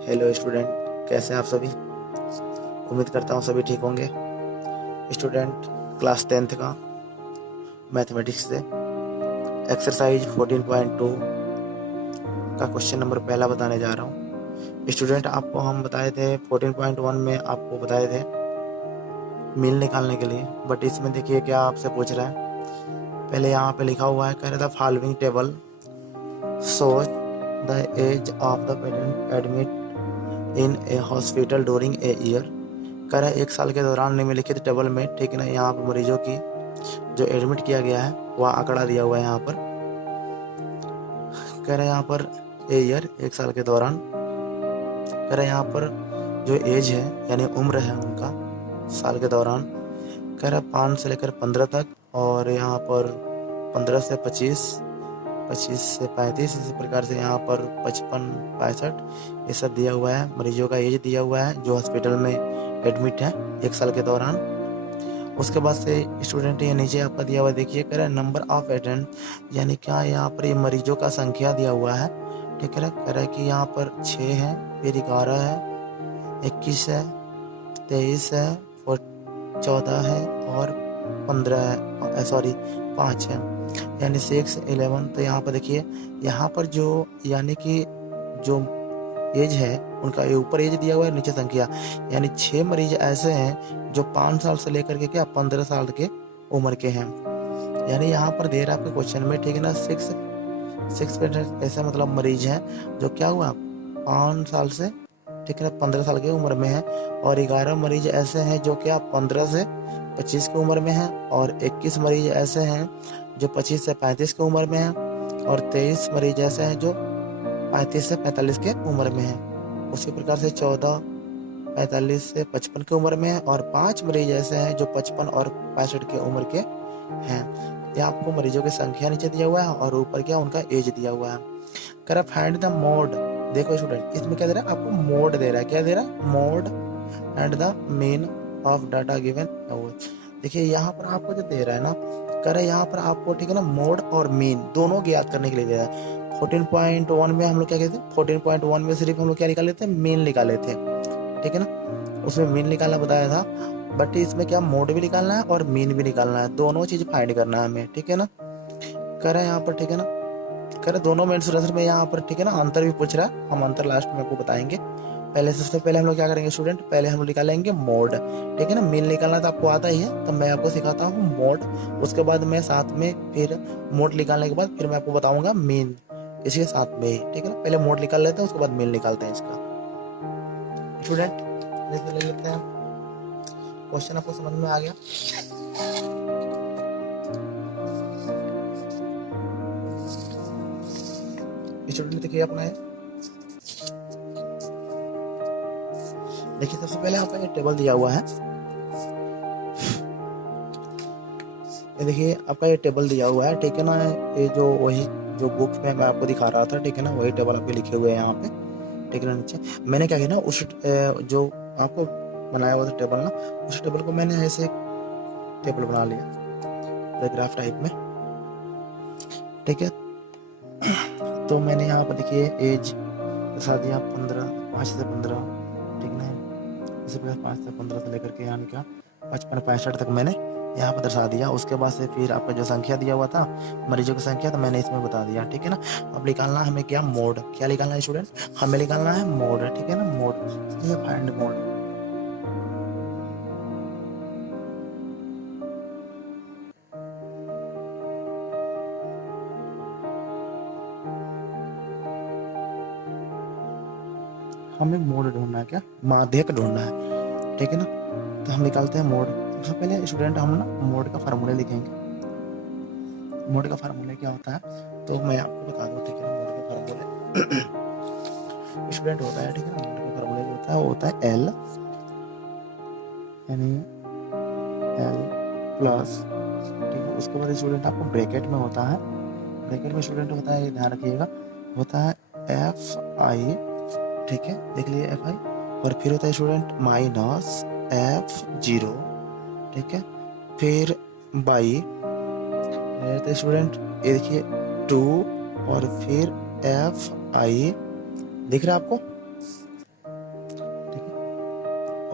Hello student, कैसे हैं आप सभी। उम्मीद करता हूँ सभी ठीक होंगे। स्टूडेंट, क्लास 10th का मैथमेटिक्स से एक्सरसाइज 14.2 का क्वेश्चन नंबर पहला बताने जा रहा हूँ। स्टूडेंट, आपको हम बताए थे 14.1 में आपको बताए थे मील निकालने के लिए, बट इसमें देखिए क्या आपसे पूछ रहा है। पहले यहाँ पे लिखा हुआ है, कह रहा था following table show the age of the patient admit in a hospital during a year. कह रहा है 1 साल के दौरान निम्नलिखित टेबल में, ठीक है ना, यहाँ पर मरीजों की जो एडमिट किया गया है वह आंकड़ा दिया हुआ है यहाँ पर। कह रहा है यहाँ पर ए ईयर 1 साल के दौरान, कह रहा है यहाँ पर जो एज है यानी उम्र है उनका साल के दौरान, कह रहा है 5 से लेकर 15 तक, और यहाँ पर 15 से 25, 25 से 35, इसी प्रकार से यहाँ पर 55, 65 ये सब दिया हुआ है। मरीजों का एज दिया हुआ है जो हॉस्पिटल में एडमिट है 1 साल के दौरान। उसके बाद से स्टूडेंट ये नीचे आपका दिया हुआ देखिए, कह रहा है नंबर ऑफ अटेंड, यानी क्या यहाँ पर ये मरीजों का संख्या दिया हुआ है, ठीक है। कह रहा है कि यहाँ पर 6 है, फिर 11 है, 21 है, 23 है, 14 है और 15 है, सॉरी 5 है, यानी 6, 11। तो यहाँ पर देखिए, यहाँ पर जो यानी कि जो एज है उनका ऊपर एज दिया हुआ है, नीचे संख्या, यानी 6 मरीज ऐसे हैं जो 5 साल से लेकर के क्या 15 साल के उम्र के हैं। यानी यहाँ पर दे रहा है आपके क्वेश्चन में, ठीक है ना, 6 ऐसे मतलब मरीज हैं जो क्या हुआ 5 साल से, ठीक है ना, 15 साल की उम्र में है, और 11 मरीज ऐसे हैं जो क्या 15 से 25 की उम्र में है, और 21 मरीज ऐसे हैं जो 25 से 35 की उम्र में है, और 23 मरीज ऐसे हैं जो 35 से 45 के उम्र में है। उसी प्रकार से 14 45 से 55 की उम्र में है, और 5 मरीज ऐसे हैं जो 55 और 65 की उम्र के हैं। ये आपको मरीजों की संख्या नीचे दिया हुआ है और ऊपर क्या उनका एज दिया हुआ है। कह रहा फाइंड द मोड। देखो स्टूडेंट, इसमें क्या दे रहा है आपको, मोड दे रहा है। क्या दे रहा है, mode and the mean of data given. देखिए यहाँ पर आपको जो दे रहा है ना, कह रहा है यहाँ पर आपको, ठीक है ना, मोड और मीन दोनों ज्ञात करने के लिए दे रहा है। 14.1 में हम लोग क्या कहते हैं, 14.1 में सिर्फ हम लोग क्या निकाले थे, मीन निकाले थे, ठीक है ना, उसमें मीन निकालना बताया था। बट इसमें क्या मोड भी निकालना है और मीन भी निकालना है, दोनों चीज फाइंड करना है हमें, ठीक है ना। कह रहा है यहाँ पर, ठीक है ना, कह रहे दोनों मेंस में यहाँ पर, ठीक है ना, अंतर भी पूछ रहा है। हम अंतर लास्ट में आपको बताएंगे। पहले सबसे पहले हम लोग क्या करेंगे स्टूडेंट, पहले हम लोग निकालेंगे मोड, ठीक है ना। मीन निकालना तो आपको आता ही है, तो मैं आपको सिखाता हूँ मोड। उसके बाद मैं साथ में फिर मोड निकालने के बाद फिर मैं आपको बताऊंगा मीन इसके साथ में ही, ठीक है ना। पहले मोड निकाल लेते हैं, उसके बाद मीन निकालते हैं इसका। स्टूडेंट देखिए, ले लेते हैं। क्वेश्चन आपको समझ में आ गया। स्टूडेंट देखिए अपना है, देखिए सबसे पहले आपका ये टेबल दिया हुआ है, ये देखिए आपका ये टेबल दिया हुआ है, ठीक है ना। ये जो वही जो बुक में मैं आपको दिखा रहा था, ठीक है ना, वही टेबल आपके लिखे हुए हैं यहाँ पे, ठीक है ना। नीचे मैंने क्या किया ना, उस जो आपको बनाया हुआ था टेबल ना, उस टेबल को मैंने ऐसे टेबल बना लिया ग्राफ टाइप में, ठीक है। तो मैंने यहाँ पर देखिए एज दर्शा दिया 15, 5 से 15, ठीक है। इसी प्रकार 5 से 15 से लेकर के यानी क्या 55, 65 तक मैंने यहाँ पर दर्शा दिया। उसके बाद से फिर आपका जो संख्या दिया हुआ था मरीजों की संख्या, तो मैंने इसमें बता दिया, ठीक है ना। अब निकालना हमें क्या, मोड। क्या निकालना है स्टूडेंट, हमें निकालना है मोड, ठीक है ना, मोड। Find mode. हमें मोड ढूंढना है, क्या माध्यक ढूंढना है, ठीक है ना। तो हम निकालते हैं मोड। सबसे पहले स्टूडेंट हम ना मोड का फार्मूला लिखेंगे। मोड का फार्मूला क्या होता है तो मैं आपको बता दूं, ठीक है ना। मोड का फार्मूला स्टूडेंट होता है, ठीक है ना, मोड का फार्मूला जो होता है वो होता है एल, यानी एल प्लस, ठीक है। उसके बाद स्टूडेंट आपको ब्रैकेट में होता है, ब्रैकेट में स्टूडेंट होता है, ये ध्यान रखिएगा, होता है एफ आई, ठीक है, देख लीजिए एफ आई। और फिर होता है स्टूडेंट माइनस F0, ठीक है, फिर बाई तो स्टूडेंट ये देखिए 2, और फिर एफ आई, दिख रहा है आपको,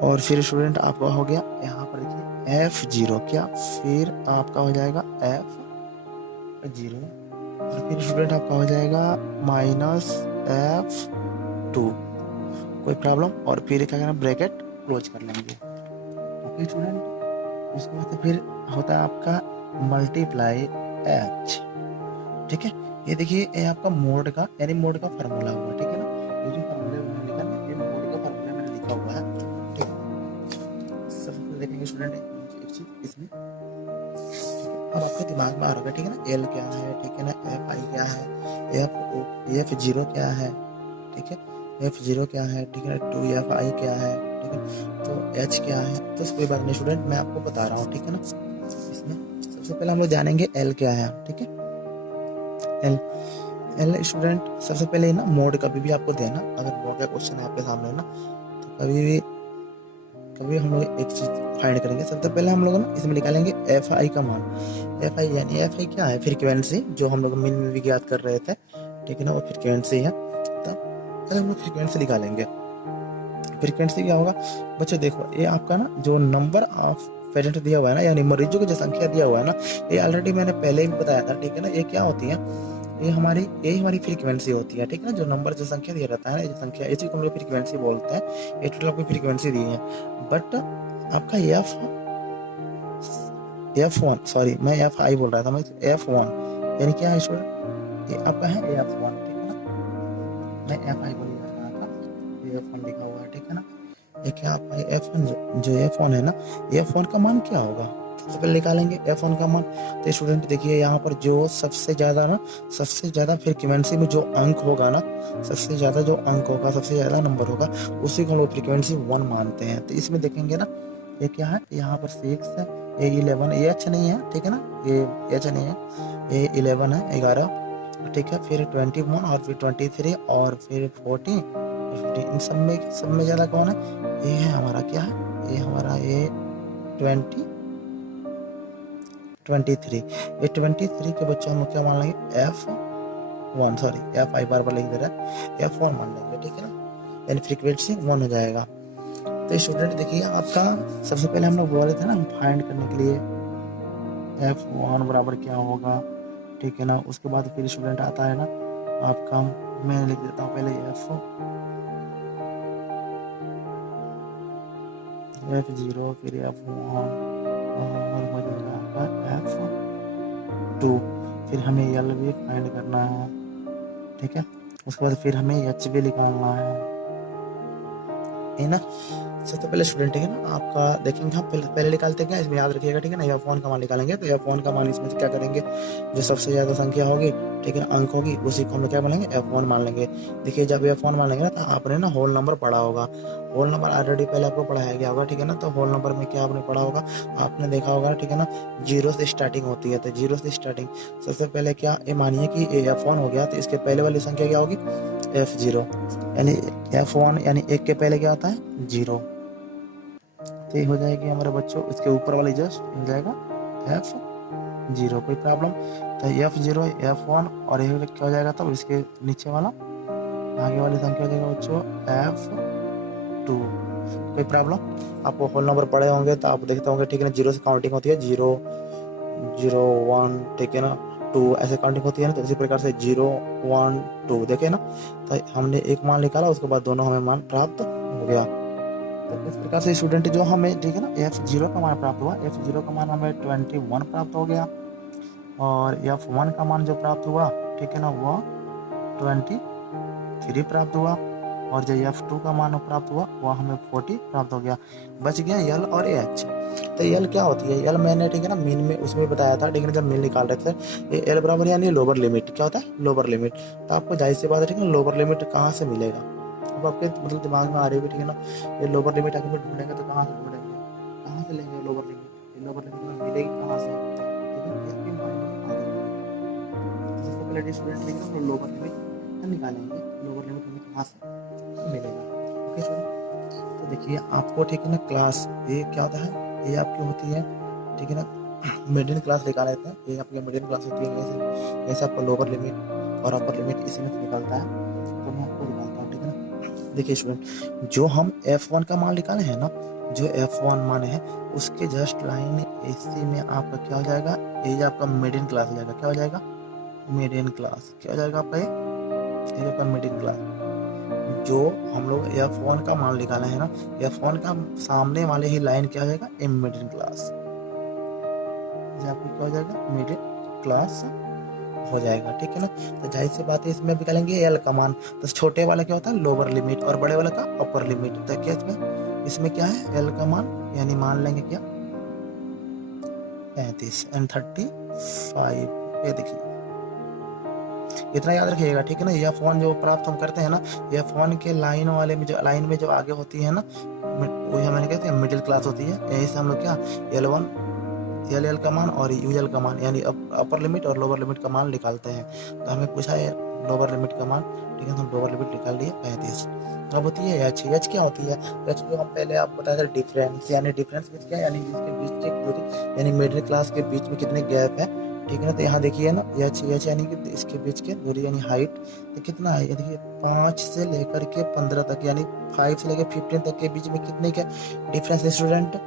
और फिर स्टूडेंट आपका हो गया यहाँ पर देखिए F0 क्या, फिर आपका हो जाएगा F0 और फिर स्टूडेंट आपका हो जाएगा -F2, कोई प्रॉब्लम, और फिर क्या करना, ब्रैकेट क्लोज कर लेंगे। ओके स्टूडेंट, उसके बाद फिर होता है आपका मल्टीप्लाई H, ठीक है। ये देखिए ये आपका मोड का यानी मोड का फार्मूला हुआ, ठीक है ना। ये जो फार्मूला मैंने लिखा है ये मोड का फार्मूला मैंने लिखा हुआ है, ठीक है। सबसे पहले देखेंगे स्टूडेंट एक चीज इसमें, अब आपके दिमाग में आ रहा होगा, ठीक है ना, एल क्या है, ठीक है ना, एफ आई क्या है, एफ जीरो क्या है, ठीक है, एफ जीरो क्या है, ठीक है ना, टू एफ आई क्या है, ठीक है, तो एच क्या है, तो कोई बात नहीं स्टूडेंट, मैं आपको बता रहा हूँ, ठीक है ना। इसमें सबसे पहले हम लोग जानेंगे एल क्या है, ठीक है। एल एल स्टूडेंट सबसे पहले ना मोड कभी भी आपको देना, अगर मोड का क्वेश्चन आपके सामने ना, तो कभी हम लोग एक चीज फाइंड करेंगे। सबसे पहले हम लोग ना इसमें निकालेंगे एफ आई का मान। एफ आई यानी एफ आई क्या है, फ्रीक्वेंसी, जो हम लोग मीन में भी ज्ञात कर रहे थे, ठीक है ना, वो फ्रीक्वेंसी है। तब पहले हम लोग फ्रीक्वेंसी निकालेंगे। फ्रीक्वेंसी क्या होगा बच्चों, देखो ये आपका ना जो नंबर ऑफ पेरेंट दिया हुआ है ना, यानी मरीजों की जो संख्या दिया हुआ है ना, ये ऑलरेडी मैंने पहले ही बताया था, ठीक है ना। ये क्या होती है, यही हमारी फ्रीक्वेंसी होती है, ठीक है ना। जो नंबर जो संख्या दिया रहता है ना, ये संख्या, इसी को हम लोग फ्रीक्वेंसी बोलते हैं। ये टोटल आपको फ्रीक्वेंसी दी है, बट आपका F1, सॉरी मैं Fi बोल रहा था, मैं F1 यानी क्या है स्टूडेंट, ये आपका है F1, ठीक है ना। मैं Fi बोल रहा था, ये F1 लिखा हुआ है, ठीक है ना। ये क्या आपका F1 जो F1 है ना, F1 का मान क्या होगा, सबसे पहले निकालेंगे F1 का मान। तो स्टूडेंट देखिए यहाँ पर जो सबसे ज्यादा फ्रीक्वेंसी में जो अंक होगा ना, सबसे ज्यादा जो अंक होगा, सबसे ज्यादा नंबर होगा, उसी को हम लोग फ्रीक्वेंसी 1 मानते हैं। तो इसमें देखेंगे ना, ये क्या है, यहाँ पर 6 है, ये 11, ये H नहीं है, ठीक है ना, ये H नहीं है, ये 11 है, 11, ठीक है, फिर 21 और फिर 23 और फिर 40 और 50, इन सब में ज्यादा कौन है, ये है हमारा क्या है, ये हमारा ये 23, ये 23 के बच्चों हम क्या मान लेंगे, F1, सॉरी F आई बार लिख दे रहा है, F1 मान लेंगे, ठीक है ना, यानी फ्रीक्वेंसी 1 हो जाएगा। तो स्टूडेंट देखिए आपका सबसे पहले हम लोग बोल रहे थे ना, हम फाइंड करने के लिए F1 बराबर क्या होगा, ठीक है ना। उसके बाद फिर स्टूडेंट आता है ना आपका, मैं लिख देता हूँ पहले F0 फिर F1 और हो जाएगा आपका F2, फिर हमें L भी फाइंड करना है, ठीक है। उसके बाद फिर हमें H भी निकालना है ना। सबसे पहले स्टूडेंट, ठीक है ना, आपका देखेंगे हम पहले निकालते क्या, इसमें याद रखिएगा, ठीक है ना। F1 का मान निकालेंगे, तो F1 का मान इसमें से क्या करेंगे, जो सबसे ज्यादा संख्या होगी, ठीक है ना, अंक होगी, उसी को हम लोग क्या मानेंगे, F1 मान लेंगे। देखिए जब F1 मान लेंगे ना, तो आपने ना होल नंबर पढ़ा होगा, होल नंबर ऑलरेडी पहले आपको पढ़ाया गया होगा, ठीक है ना। तो होल नंबर में क्या आपने पढ़ा होगा, आपने देखा होगा, ठीक है ना, 0 से स्टार्टिंग होती है, तो 0 से स्टार्टिंग, सबसे पहले क्या ये मानिए कि F1 हो गया, तो इसके पहले वाली संख्या क्या होगी, F0, यानी F1 यानी 1 के पहले क्या होता है, 0, तो ये हो जाएगी हमारे बच्चों, इसके ऊपर वाले जस्ट हो जाएगा F0, कोई प्रॉब्लम, तो F0 F1 और ये क्या हो जाएगा, तब इसके नीचे वाला आगे वाली संख्या हो जाएगा बच्चों F2, कोई प्रॉब्लम। आपको होल नंबर पढ़े होंगे तो आप देखते होंगे, ठीक है ना, 0 से काउंटिंग होती है, 0 0 1, ठीक है ना, 2 ऐसे काउंटिंग होती है ना। तो इसी प्रकार से 0 1 2 देखे ना, तो हमने एक मान निकाला, उसके बाद दोनों हमें मान प्राप्त हो गया। तो इस प्रकार से स्टूडेंट जो हमें, ठीक है ना, F0 का मान प्राप्त हुआ, F0 का मान हमें 21 प्राप्त हो गया, और F1 का मान जो प्राप्त हुआ, ठीक है ना, वो 23 प्राप्त हुआ, और जो F2 का मान प्राप्त हुआ वो हमें 40 प्राप्त हो गया। बच गया L और H। तो L क्या होती है, L मैंने, ठीक है ना, मीन में उसमें बताया था, ठीक है ना, जब मीन निकाल रहे थे, ये L बराबर यानी लोअर लिमिट, क्या होता है, लोअर लिमिट। तो आपको जाहिर सी बात है, ठीक है, लोअर लिमिट कहाँ से मिलेगा, अब आपके मतलब दिमाग में आ रही है, ठीक है ना, ये लोअर लिमिट अगर ढूंढेंगे तो कहाँ से ढूंढेंगे, कहाँ से लेंगे लोअर लिमिट, लोअर लिमिट में मिलेगी कहाँ से, ठीक है, इसके माइंड में आ जाएगी। सबसे पहले स्टूडेंट, ठीक है ना, लोअर लिमिट निकालेंगे, लोअर लिमिट हमें कहाँ से मिलेगा। ओके स्टूडेंट, तो देखिए आपको, ठीक है ना, क्लास ये क्या होता है, ये आपकी होती है, ठीक है ना, मिडिल क्लास निकाल लेते हैं, ये आपकी मिडिल क्लास होती है, ऐसे आपका लोअर लिमिट और अपर लिमिट इसी में से निकलता है। तो मैं आपको दिखाता हूँ, ठीक है ना। देखिए स्टूडेंट, जो हम F1 का मान निकाले हैं ना, जो F1 मान है उसके जस्ट लाइन इसी में आपका क्या हो जाएगा, एज आपका मिडिल क्लास हो जाएगा। क्या हो जाएगा, मिडिल क्लास। क्या हो जाएगा आपका ये आपका मिडिल क्लास। जो हम लोग F1 का मान निकाला है ना, F1 का सामने वाले ही लाइन क्या हो जाएगा, ए मिडिल क्लास। आपको क्या हो जाएगा, मिडिल क्लास हो जाएगा। ठीक है ना। तो जाहिर सी बात है इसमें भी निकालेंगे एल का मान। तो छोटे वाला क्या होता है, लोअर लिमिट, और बड़े वाला का अपर लिमिट। तो क्या इसमें क्या है, एल का मान, यानी मान लेंगे क्या 35 एंड 35। ये देखिए, इतना याद रखिएगा। ठीक है ना। यह फोन जो प्राप्त हम करते हैं ना, यह फोन के लाइन वाले में जो लाइन में जो आगे होती है ना, वही हमारे कहते हैं मिडिल क्लास होती है। यही से हम लोग क्या L1 एल का मान और यूएल का मान, यानी अपर लिमिट और लोअर लिमिट का मान निकालते हैं। तो हमें पूछा है लोअर लिमिट का मान। ठीक है, तो हम लोअर लिमिट निकाल लिए 35। अब होती है एच। एच क्या होती है, एच जो हम पहले आपको बताया था डिफरेंस, यानी डिफरेंस मीन्स क्या, यानी इसके बीच की दूरी, यानी मिडिल क्लास के बीच में कितने गैप है। ठीक है ना। तो यहाँ देखिए ना, एच एच यानी कि इसके बीच के दूरी यानी हाइट, तो कितना है, ये देखिए 5 से लेकर के 15 तक, यानी 5 से लेकर 15 तक के बीच में कितने का डिफरेंस स्टूडेंट।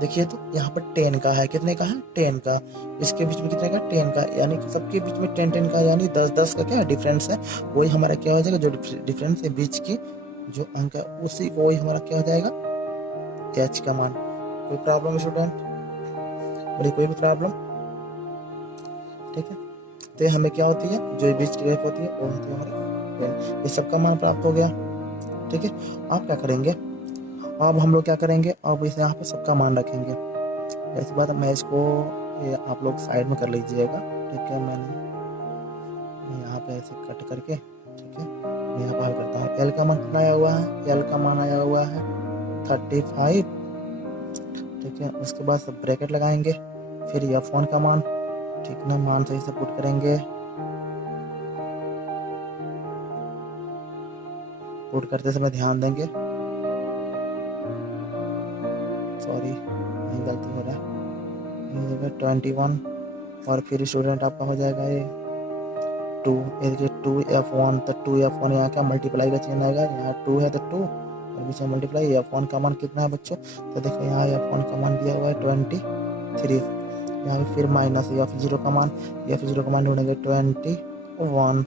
देखिए तो यहाँ पर 10 का है, कितने का है 10 का। इसके बीच में कितने का 10 का, यानी कि सबके बीच में 10 का, यानी 10 का क्या डिफरेंस है। वही हमारा क्या हो जाएगा, जो डिफरेंस है बीच की जो अंक है, उसी को वही हमारा क्या हो जाएगा, एच का मान। कोई प्रॉब्लम स्टूडेंट, बोलिए कोई भी प्रॉब्लम। ठीक है। तो हमें क्या होती है, जो बीच की रेख होती है वो होती है हमारी 10। ये सबका मान प्राप्त हो गया। ठीक है। आप क्या करेंगे, अब हम लोग क्या करेंगे, अब इसे यहाँ पे सबका मान रखेंगे। ऐसी बात है, मैं इसको आप लोग साइड में कर लीजिएगा। ठीक है। मैं यहाँ पे ऐसे कट करके, ठीक है, मैं यहाँ पर हल करता हूँ। एल का मान कितना आया हुआ है, एल का मान आया हुआ है 35। ठीक है। उसके बाद सब ब्रैकेट लगाएंगे, फिर F1 का मान, ठीक ना, मान सही से पुट करेंगे। पुट करते समय ध्यान देंगे, सॉरी नहीं गलती हो रहा है, 21। और फिर स्टूडेंट आपका हो जाएगा ये 2। ये देखिए 2F1, तो 2F1 यहाँ क्या मल्टीप्लाई का चिन्ह आएगा, यहाँ 2 है तो 2 और बीच में मल्टीप्लाई। F1 का मान कितना है बच्चों, तो देखो यहाँ F1 का मान दिया हुआ है 23। यहाँ पे फिर माइनस F0 का मान, F0 का मान ढूंढेंगे 21।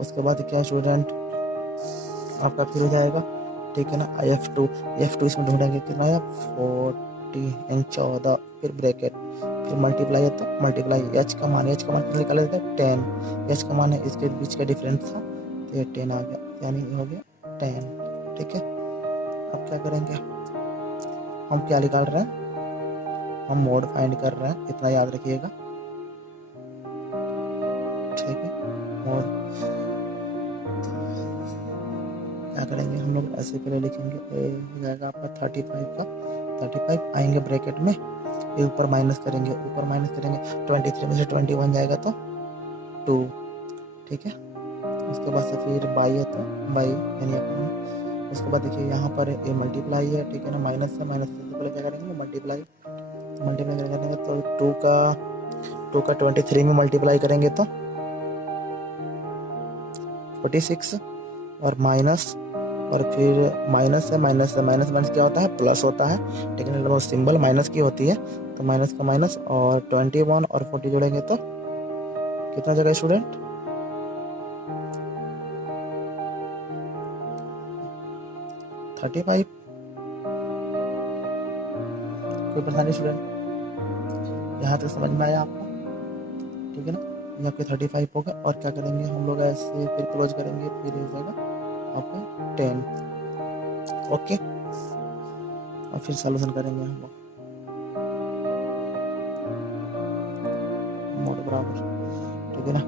उसके बाद क्या स्टूडेंट आपका फिर हो जाएगा, ठीक है ना, F2 इसमें ढूंढेंगे कितना है 40 एंड 14, फिर ब्रैकेट, फिर मल्टीप्लाई है तो मल्टीप्लाई। एच का मान कितना निकाला जाता है 10। एच का मान है इसके बीच का डिफरेंस था, तो ये 10 आ गया, यानी हो गया 10। ठीक है। अब क्या करेंगे, हम क्या निकाल रहे हैं, हम मोड फाइंड कर रहे हैं, इतना याद रखिएगा। ठीक है। मोड क्या करेंगे हम लोग, ऐसे पहले लिखेंगे, ए हो जाएगा आपका 35 का, 35 आएंगे ब्रैकेट में, ये ऊपर माइनस करेंगे, 23 में से 21 जाएगा तो 2। ठीक है। उसके बाद से फिर बाई है तो बाई, यानी अपन, उसके बाद देखिए यहाँ पर ये मल्टीप्लाई है। ठीक है ना, माइनस से पहले क्या करेंगे, मल्टीप्लाई करेंगे तो 2 का 23 में मल्टीप्लाई करेंगे तो 46, और माइनस, और फिर माइनस क्या होता है, प्लस होता है। ठीक है ना, सिंबल माइनस की होती है, तो माइनस का माइनस, और 21 और 40 जोड़ेंगे तो कितना जगह स्टूडेंट, 35। कोई परेशानी स्टूडेंट, यहाँ तक समझ में आया आपको। ठीक है ना, ये आपके 35 होगा। और क्या करेंगे हम लोग, ऐसे फिर क्लोज करेंगे, फिर हो जाएगा आपका 10। ओके। और फिर सॉल्यूशन करेंगे हम लोग मोड बराबर। ठीक है ना,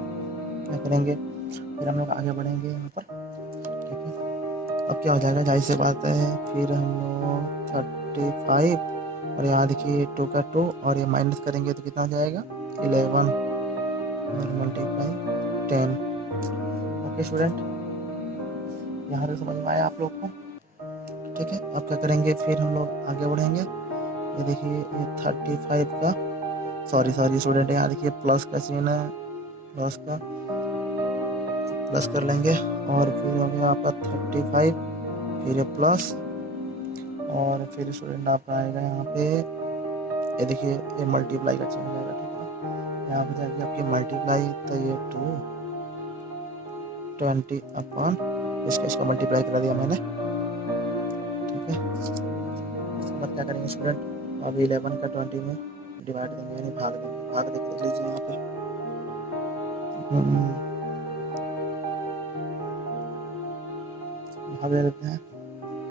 क्या करेंगे, फिर हम लोग आगे बढ़ेंगे यहाँ पर। ठीक है। अब क्या हो जाएगा, जाहिर सी बात है, फिर हम लोग 35, और यहाँ देखिए 2 का 2, और ये माइनस करेंगे तो कितना जाएगा 11, और मल्टीप्लाई 10। ओके स्टूडेंट, यहाँ तक समझ में आया आप लोग को। ठीक है। अब क्या करेंगे, फिर हम लोग आगे बढ़ेंगे। ये देखिए ये 35 का, सॉरी स्टूडेंट, यहाँ देखिए प्लस का चिन्ह है, प्लस का प्लस कर लेंगे, और फिर हो गया आपका 35, फिर ये प्लस, और फिर स्टूडेंट आपका आएगा यहाँ पे, ये देखिए ये मल्टीप्लाई का चिन्ह आएगा, ठीक है ना। यहाँ पे जाएगी आपकी मल्टीप्लाई, तो ये 220 इसका मल्टीप्लाई करा दिया मैंने, ठीक है। इसके बाद क्या करेंगे स्टूडेंट, अब 11 का 20 में डिवाइड देंगे, यानी भाग देंगे। भाग देख लीजिए यहाँ पे, भाग दे देते हैं,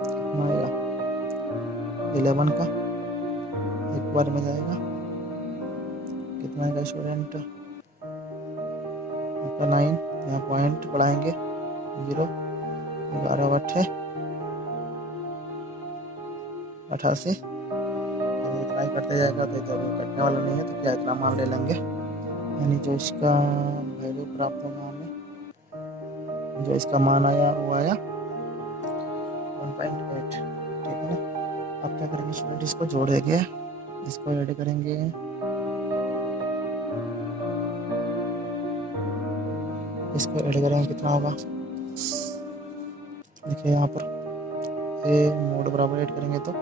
कितना आएगा 11 का एक बार में जाएगा, कितना आएगा स्टूडेंट आपका 9, यहाँ पॉइंट बढ़ाएंगे 0, 11 बटे 88, इतना ही करते जाएगा। तो जब कटने वाला नहीं है तो क्या इतना मान ले लेंगे, यानी जो इसका वैल्यू प्राप्त होगा हमें, जो इसका मान आया वो आया 1.8, ठीक है ना। अब क्या करेंगे स्टूडेंट, इसको जोड़ देंगे, इसको ऐड करेंगे, इसको ऐड करेंगे, कितना होगा देखिए यहाँ पर, ये मोड बराबर ऐड करेंगे तो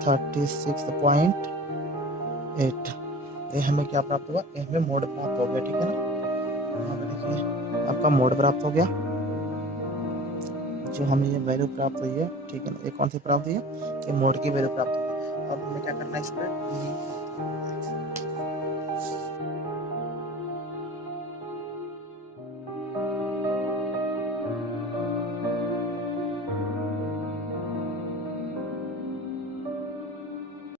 36.8, ये हमें क्या प्राप्त हुआ, ये हमें मोड प्राप्त हो गया, ठीक है ना। यहाँ पे देखिए आपका मोड प्राप्त हो गया, जो हमें ये वैल्यू प्राप्त हुई है, ठीक है ना। ये कौन सी प्राप्त हुई है, ये मोड की वैल्यू प्राप्त हुई है। अब हमें क्या करना है स्टूडेंट,